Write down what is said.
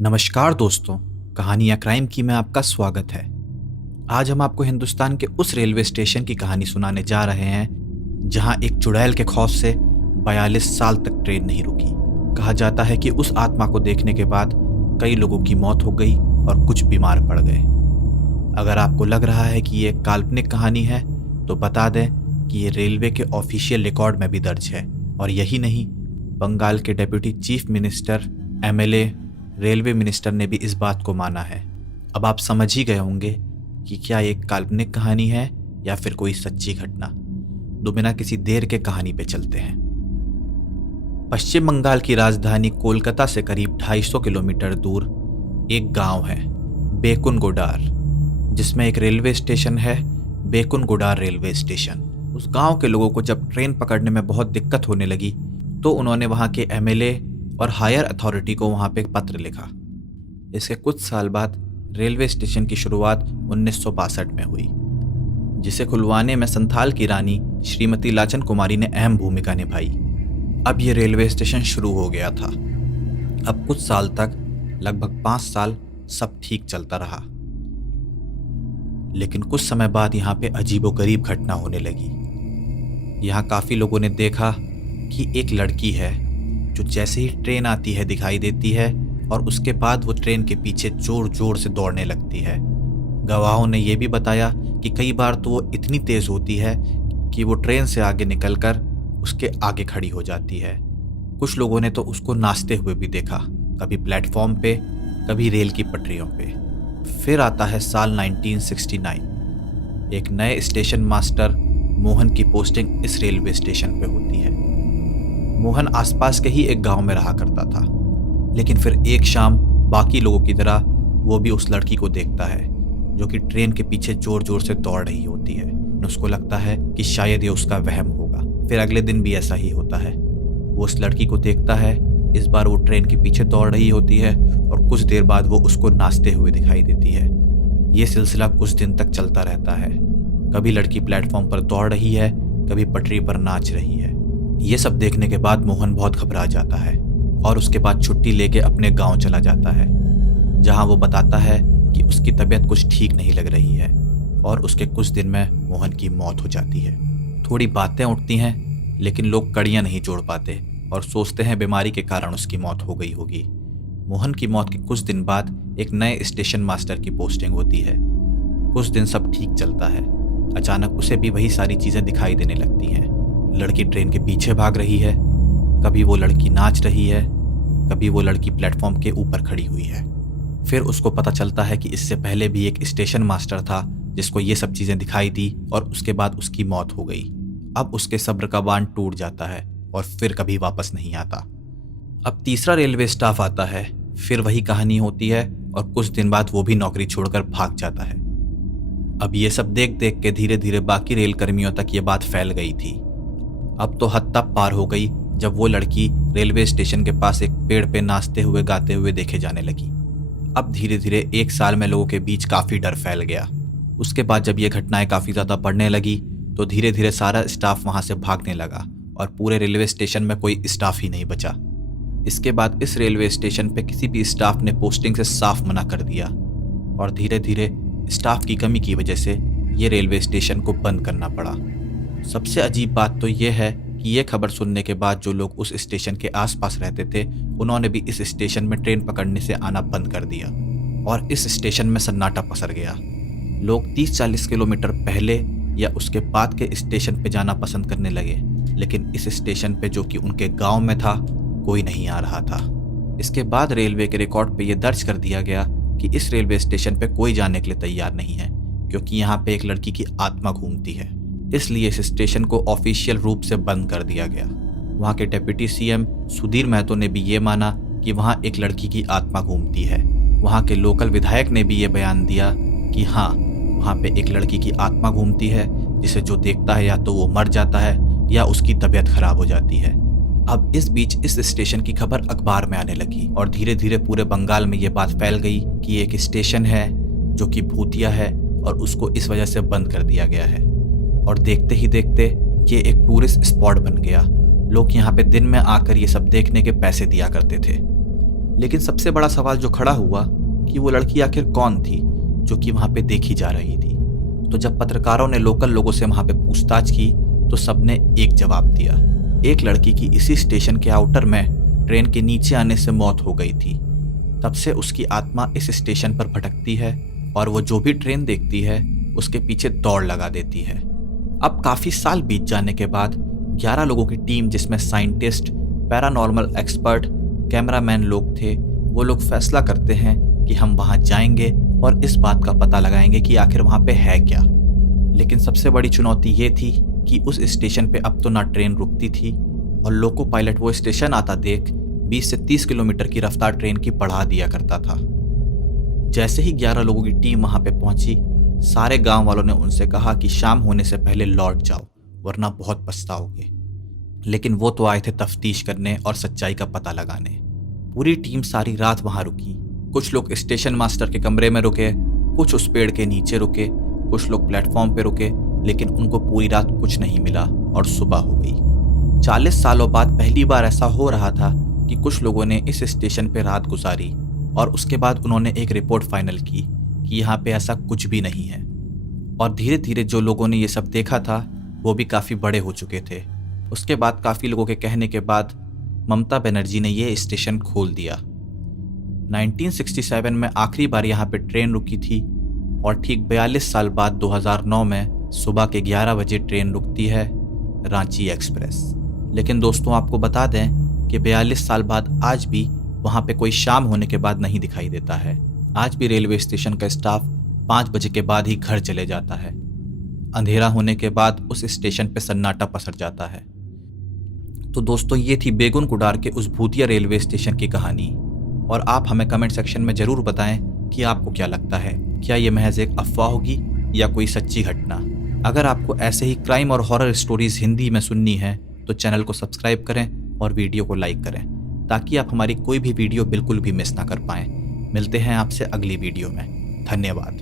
नमस्कार दोस्तों, कहानी या क्राइम की में आपका स्वागत है। आज हम आपको हिंदुस्तान के उस रेलवे स्टेशन की कहानी सुनाने जा रहे हैं जहां एक चुड़ैल के खौफ से 42 साल तक ट्रेन नहीं रुकी। कहा जाता है कि उस आत्मा को देखने के बाद कई लोगों की मौत हो गई और कुछ बीमार पड़ गए। अगर आपको लग रहा है कि ये एक काल्पनिक कहानी है तो बता दें कि ये रेलवे के ऑफिशियल रिकॉर्ड में भी दर्ज है। और यही नहीं, बंगाल के deputy chief minister, MLA, railway minister ने भी इस बात को माना है। अब आप समझ ही गए होंगे कि क्या एक काल्पनिक कहानी है या फिर कोई सच्ची घटना। तो बिना किसी देर के कहानी पे चलते हैं। पश्चिम बंगाल की राजधानी कोलकाता से करीब 250 किलोमीटर दूर एक गांव है, बेकुनगोडार, जिसमें एक रेलवे स्टेशन है, बेकुनगोडार रेलवे स्टेशन। उस गांव के लोगों को जब ट्रेन पकड़ने में बहुत दिक्कत होने लगी तो उन्होंने वहां के एमएलए और हायर अथॉरिटी को वहां पे एक पत्र लिखा। इसके कुछ साल बाद रेलवे स्टेशन की शुरुआत 1962 में हुई, जिसे खुलवाने में संथाल की रानी श्रीमती लाचन कुमारी ने अहम भूमिका निभाई। अब ये रेलवे स्टेशन शुरू हो गया था। अब कुछ साल तक, लगभग 5 साल, सब ठीक चलता रहा। लेकिन कुछ समय बाद यहाँ पे अजीबोगरीब घटना होने लगी। यहाँ काफी लोगों ने देखा कि एक लड़की है जो जैसे ही ट्रेन आती है दिखाई देती है और उसके बाद वो ट्रेन के पीछे जोर जोर से दौड़ने लगती है। गवाहों ने यह भी बताया कि कई बार तो वो इतनी तेज होती है कि वो ट्रेन से आगे निकलकर उसके आगे खड़ी हो जाती है। कुछ लोगों ने तो उसको नाचते हुए भी देखा, कभी प्लेटफॉर्म पे, कभी रेल की पटरियों पे। फिर आता है साल 1969। एक नए स्टेशन मास्टर मोहन की पोस्टिंग इस रेलवे स्टेशन पे होती है। मोहन आसपास के ही एक गांव में रहा करता था, लेकिन फिर एक शाम बाकी लोगों की तरह वो भी उस लड़की को देखता है जो कि ट्रेन के पीछे जोर जोर से दौड़ रही होती है। उसको लगता है कि शायद ये उसका वहम होगा। फिर अगले दिन भी ऐसा ही होता है। वो उस लड़की को देखता है। इस बार वो ट्रेन के पीछे दौड़ रही होती है और कुछ देर बाद वो उसको नाचते हुए दिखाई देती है। ये सिलसिला कुछ दिन तक चलता रहता है। कभी लड़की प्लेटफॉर्म पर दौड़ रही है, कभी पटरी पर नाच रही है। ये सब देखने के बाद मोहन बहुत घबरा जाता है और उसके बाद छुट्टी लेके अपने गांव चला जाता है, जहां वो बताता है कि उसकी तबीयत कुछ ठीक नहीं लग रही है और उसके कुछ दिन में मोहन की मौत हो जाती है। थोड़ी बातें उठती हैं, लेकिन लोग कड़ियां नहीं जोड़ पाते और सोचते हैं बीमारी के कारण उसकी मौत हो गई होगी। मोहन की मौत के कुछ दिन बाद एक नए स्टेशन मास्टर की पोस्टिंग होती है। कुछ दिन सब ठीक चलता है। अचानक उसे भी वही सारी चीजें दिखाई देने लगती हैं। लड़की ट्रेन के पीछे भाग रही है, कभी वो लड़की नाच रही है, कभी वो लड़की प्लेटफॉर्म के ऊपर खड़ी हुई है। फिर उसको पता चलता है कि इससे पहले भी एक स्टेशन मास्टर था जिसको ये सब चीजें दिखाई दी और उसके बाद उसकी मौत हो गई। अब उसके सब्र का बांध टूट जाता है और फिर कभी वापस नहीं आता। अब तीसरा रेलवे स्टाफ आता है। फिर वही कहानी होती है और कुछ दिन बाद वो भी नौकरी छोड़कर भाग जाता है। अब ये सब देख देख के धीरे धीरे बाकी रेल कर्मियों तक ये बात फैल गई थी। अब तो हद तक पार हो गई जब वो लड़की रेलवे स्टेशन के पास एक पेड़ पे नाचते हुए गाते हुए देखे जाने लगी। अब धीरे धीरे 1 साल में लोगों के बीच काफी डर फैल गया। उसके बाद जब ये घटनाएं काफी ज्यादा बढ़ने लगी तो धीरे धीरे सारा स्टाफ वहां से भागने लगा और पूरे रेलवे स्टेशन में कोई स्टाफ ही नहीं बचा। इसके बाद इस रेलवे स्टेशन पे किसी भी स्टाफ ने पोस्टिंग से साफ मना कर दिया और धीरे धीरे स्टाफ की कमी की वजह से ये रेलवे स्टेशन को बंद करना पड़ा। सबसे अजीब बात तो ये है कि ये खबर सुनने के बाद जो लोग उस स्टेशन के आसपास रहते थे उन्होंने भी इस स्टेशन में ट्रेन पकड़ने से आना बंद कर दिया और इस स्टेशन में सन्नाटा पसर गया। लोग 30-40 किलोमीटर पहले या उसके बाद के स्टेशन पे जाना पसंद करने लगे, लेकिन इस स्टेशन पे जो कि उनके गांव में था कोई नहीं आ रहा था। इसके बाद रेलवे के रिकॉर्ड पे यह दर्ज कर दिया गया कि इस रेलवे स्टेशन पे कोई जाने के लिए तैयार नहीं है, क्योंकि यहाँ पे एक लड़की की आत्मा घूमती है। इसलिए इस स्टेशन को ऑफिशियल रूप से बंद कर दिया गया। वहाँ के डेप्यूटी सीएम सुधीर महतो ने भी ये माना कि वहाँ एक लड़की की आत्मा घूमती है। वहाँ के लोकल विधायक ने भी ये बयान दिया कि हाँ, वहाँ पे एक लड़की की आत्मा घूमती है जिसे जो देखता है या तो वो मर जाता है या उसकी तबीयत खराब हो जाती है। अब इस बीच इस स्टेशन की खबर अखबार में आने लगी और धीरे धीरे पूरे बंगाल में ये बात फैल गई कि एक स्टेशन है जो कि भूतिया है और उसको इस वजह से बंद कर दिया गया है। और देखते ही देखते ये एक टूरिस्ट स्पॉट बन गया। लोग यहाँ पे दिन में आकर ये सब देखने के पैसे दिया करते थे। लेकिन सबसे बड़ा सवाल जो खड़ा हुआ कि वो लड़की आखिर कौन थी जो कि वहां पे देखी जा रही थी। तो जब पत्रकारों ने लोकल लोगों से वहां पे पूछताछ की तो सबने एक जवाब दिया। एक लड़की की इसी स्टेशन के आउटर में ट्रेन के नीचे आने से मौत हो गई थी। तब से उसकी आत्मा इस स्टेशन पर भटकती है और वो जो भी ट्रेन देखती है उसके पीछे दौड़ लगा देती है। अब काफ़ी साल बीत जाने के बाद 11 लोगों की टीम, जिसमें साइंटिस्ट, पैरानॉर्मल एक्सपर्ट, कैमरामैन लोग थे, वो लोग फैसला करते हैं कि हम वहाँ जाएंगे और इस बात का पता लगाएंगे कि आखिर वहाँ पे है क्या। लेकिन सबसे बड़ी चुनौती ये थी कि उस स्टेशन पे अब तो ना ट्रेन रुकती थी और लोको पायलट वो स्टेशन आता देख 20 से 30 किलोमीटर की रफ्तार ट्रेन की बढ़ा दिया करता था। जैसे ही 11 लोगों की टीम वहां पे पहुंची, सारे गांव वालों ने उनसे कहा कि शाम होने से पहले लौट जाओ वरना बहुत पछताओगे। लेकिन वो तो आए थे तफ्तीश करने और सच्चाई का पता लगाने। पूरी टीम सारी रात वहां रुकी। कुछ लोग स्टेशन मास्टर के कमरे में रुके, कुछ उस पेड़ के नीचे रुके, कुछ लोग प्लेटफॉर्म पे रुके, लेकिन उनको पूरी रात कुछ नहीं मिला और सुबह हो गई। 40 सालों बाद पहली बार ऐसा हो रहा था कि कुछ लोगों ने इस स्टेशन पे रात गुजारी और उसके बाद उन्होंने एक रिपोर्ट फाइनल की कि यहाँ पे ऐसा कुछ भी नहीं है। और धीरे धीरे जो लोगों ने ये सब देखा था वो भी काफ़ी बड़े हो चुके थे। उसके बाद काफ़ी लोगों के कहने के बाद ममता बनर्जी ने ये स्टेशन खोल दिया। 1967 में आखिरी बार यहाँ पे ट्रेन रुकी थी और ठीक 42 साल बाद 2009 में सुबह के 11 बजे ट्रेन रुकती है, रांची एक्सप्रेस। लेकिन दोस्तों, आपको बता दें कि 42 साल बाद आज भी वहाँ पे कोई शाम होने के बाद नहीं दिखाई देता है। आज भी रेलवे स्टेशन का स्टाफ 5 बजे के बाद ही घर चले जाता है। अंधेरा होने के बाद उस स्टेशन पे सन्नाटा पसर जाता है। तो दोस्तों, ये थी बेगुन कुडार के उस भूतिया रेलवे स्टेशन की कहानी। और आप हमें कमेंट सेक्शन में ज़रूर बताएं कि आपको क्या लगता है, क्या ये महज एक अफवाह होगी या कोई सच्ची घटना। अगर आपको ऐसे ही क्राइम और हॉरर स्टोरीज हिंदी में सुननी है तो चैनल को सब्सक्राइब करें और वीडियो को लाइक करें ताकि आप हमारी कोई भी वीडियो बिल्कुल भी मिस ना कर पाएं। मिलते हैं आपसे अगली वीडियो में। धन्यवाद।